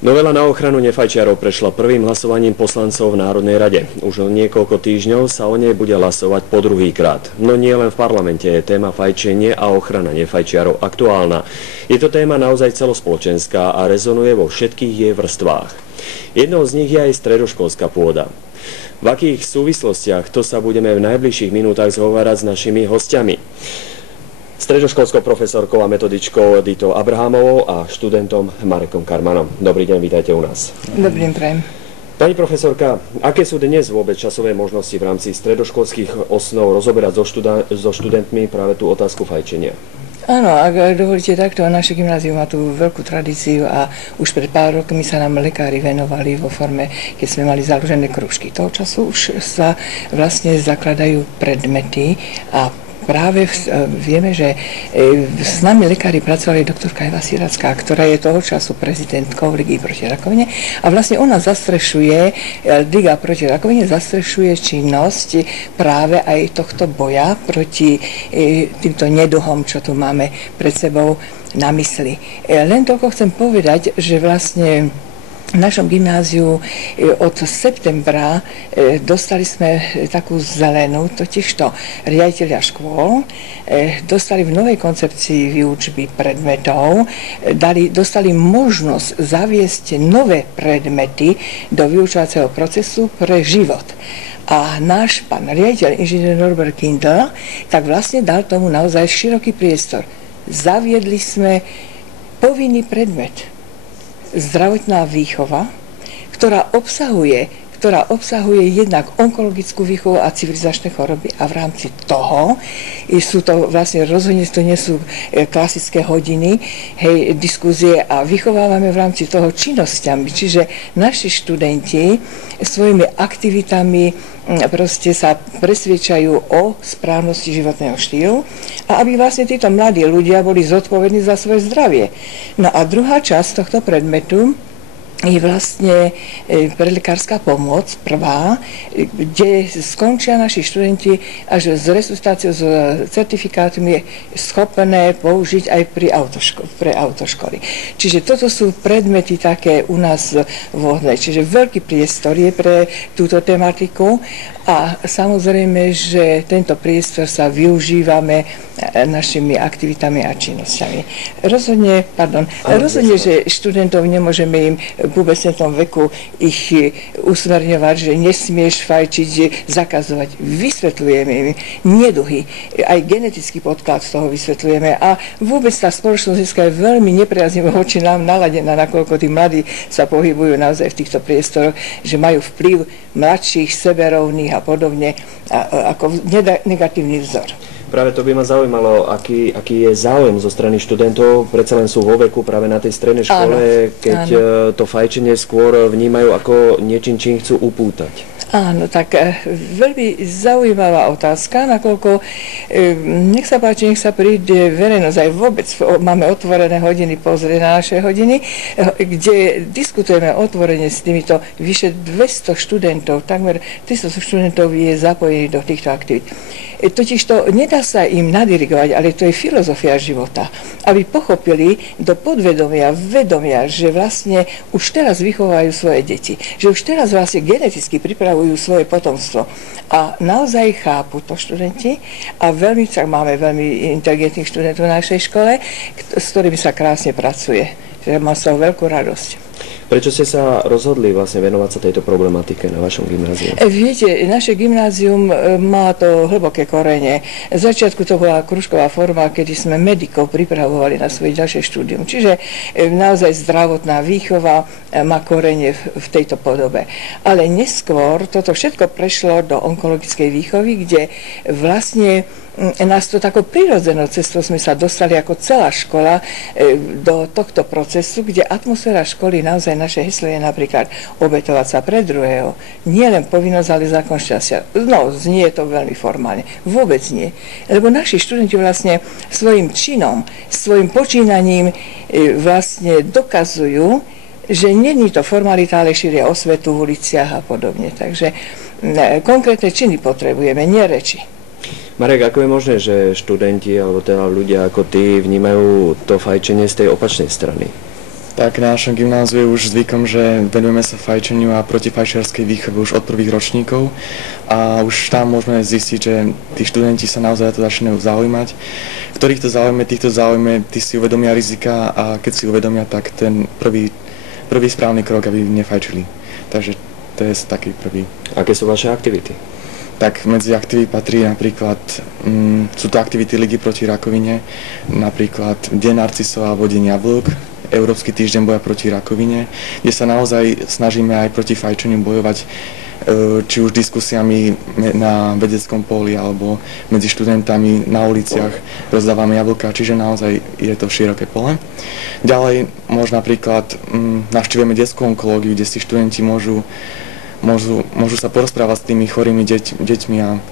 Novela na ochranu nefajčiarov prešla prvým hlasovaním poslancov v Národnej rade. Už o niekoľko týždňov sa o nej bude hlasovať po druhýkrát. No nie len v parlamente je téma fajčenie a ochrana nefajčiarov aktuálna. Je to téma naozaj celospoločenská a rezonuje vo všetkých jej vrstvách. Jednou z nich je aj stredoškolská pôda. V akých súvislostiach, to sa budeme v najbližších minútach zhovárať s našimi hostiami. Stredoškolskou profesorkou a metodičkou Ditou Abrahamovou a študentom Marekom Karmanom. Dobrý deň, vítajte u nás. Dobrý deň, prajem. Pani profesorka, aké sú dnes vôbec časové možnosti v rámci stredoškolských osnov rozoberať so študentmi práve tú otázku fajčenia? Áno, ak dovolíte takto, naše gymnázium má tú veľkú tradíciu a už pred pár rokmi sa nám lekári venovali vo forme, keď sme mali založené krúžky. Toho času už sa vlastne zakladajú predmety a práve vieme, že s nami lekári pracovali doktorka Eva Siracká, ktorá je toho času prezidentkou Ligy proti rakovine a vlastne ona zastrešuje, Liga proti rakovine zastrešuje činnosť práve aj tohto boja proti týmto neduhom, čo tu máme pred sebou na mysli. Len toľko chcem povedať, že vlastne v našom gymnáziu od septembra dostali sme takú zelenú, totižto riaditelia škôl dostali v novej koncepcii výučby predmetov, dostali možnosť zaviesť nové predmety do vyučovacieho procesu pre život. A náš pán riaditeľ, inžinier Norbert Kindl, tak vlastne dal tomu naozaj široký priestor. Zaviedli sme povinný predmet zdravotná výchova, ktorá obsahuje jednak onkologickú výchovu a civilizačné choroby a v rámci toho sú to vlastne rozhodne, to nie sú klasické hodiny, diskusie a vychovávame v rámci toho činnosťami. Čiže naši študenti svojimi aktivitami proste sa presviečajú o správnosti životného štýlu a aby vlastne títo mladí ľudia boli zodpovední za svoje zdravie. No a druhá časť tohto predmetu je vlastne predlekárska pomoc, prvá, kde skončia naši študenti až s resuscitáciou, s certifikátmi schopné použiť aj pre autoškoly. Čiže toto sú predmety také u nás vhodné. Čiže veľký priestor je pre túto tematiku a samozrejme, že tento priestor sa využívame našimi aktivitami a činnosťami. Rozhodne, že študentov nemôžeme im vôbec v tom veku ich usmerňovať, že nesmieš fajčiť, zakazovať. Vysvetľujeme im neduhy, aj genetický podklad z toho vysvetľujeme a vôbec tá spoločnosť je veľmi nepriaznivo voči nám naladená, nakoľko tí mladí sa pohybujú naozaj v týchto priestoroch, že majú vplyv mladších, seberovných a podobne ako negatívny vzor. Práve to by ma zaujímalo, aký je záujem zo strany študentov, predsa len sú vo veku práve na tej strednej škole, keď to fajčenie skôr vnímajú ako niečím, čím chcú upútať. Áno, tak veľmi zaujímavá otázka, nakoľko nech sa páči, nech sa príde verejnosť, aj vôbec máme otvorené hodiny, pozrieť na naše hodiny, kde diskutujeme otvorene s týmito vyše 200 študentov, takmer 300 študentov je zapojených do týchto aktivít. Totiž to nedá sa im nadirigovať, ale to je filozofia života, aby pochopili do podvedomia, vedomia, že vlastne už teraz vychovajú svoje deti, že už teraz vlastne geneticky pripravujú svoje potomstvo. A naozaj chápu to študenti a máme veľmi inteligentných študentov v našej škole, s ktorými sa krásne pracuje. Že mám z toho veľkú radosť. Prečo ste sa rozhodli vlastne venovať sa tejto problematike na vašom gymnáziu? Viete, naše gymnázium má to hlboké korene. Z začiatku to bola kružková forma, kedy sme medikov pripravovali na svoje ďalšie štúdium. Čiže naozaj zdravotná výchova má korene v tejto podobe. Ale neskôr toto všetko prešlo do onkologickej výchovy, kde vlastne nás to takou prirodzenou cestou sme sa dostali ako celá škola do tohto procesu, kde atmosféra školy, naozaj naše heslo je napríklad obetovať sa pre druhého. Nie len povinnosť, ale zákon šťastia. No, znie to veľmi formálne. Vôbec nie. Lebo naši študenti vlastne svojim činom, svojim počínaním vlastne dokazujú, že nie je to formalita, ale šíria osvetu v uliciach a podobne. Takže konkrétne činy potrebujeme, nie reči. Marek, ako je možné, že študenti alebo teda ľudia ako ty vnímajú to fajčenie z tej opačnej strany? Tak na našom gymnáziu je už zvykom, že venujeme sa fajčeniu a protifajčiarskej výchove už od prvých ročníkov a už tam môžeme zistiť, že tí študenti sa naozaj to začínajú zaujímať. Ktorých to zaujme, týchto zaujme, tí si uvedomia rizika a keď si uvedomia, tak ten prvý správny krok, aby nefajčili. Takže to je taký prvý. Aké sú vaše aktivity? Tak medzi aktivity patrí napríklad, sú to aktivity Ligy proti rakovine, napríklad Deň narcisov alebo Deň jablok, Európsky týždeň boja proti rakovine, kde sa naozaj snažíme aj proti fajčeniu bojovať, či už diskusiami na vedeckom poli alebo medzi študentami na uliciach rozdávame jablká, čiže naozaj je to široké pole. Ďalej napríklad navštívime detskú onkológiu, kde si študenti môžu sa porozprávať s tými chorými deťmi a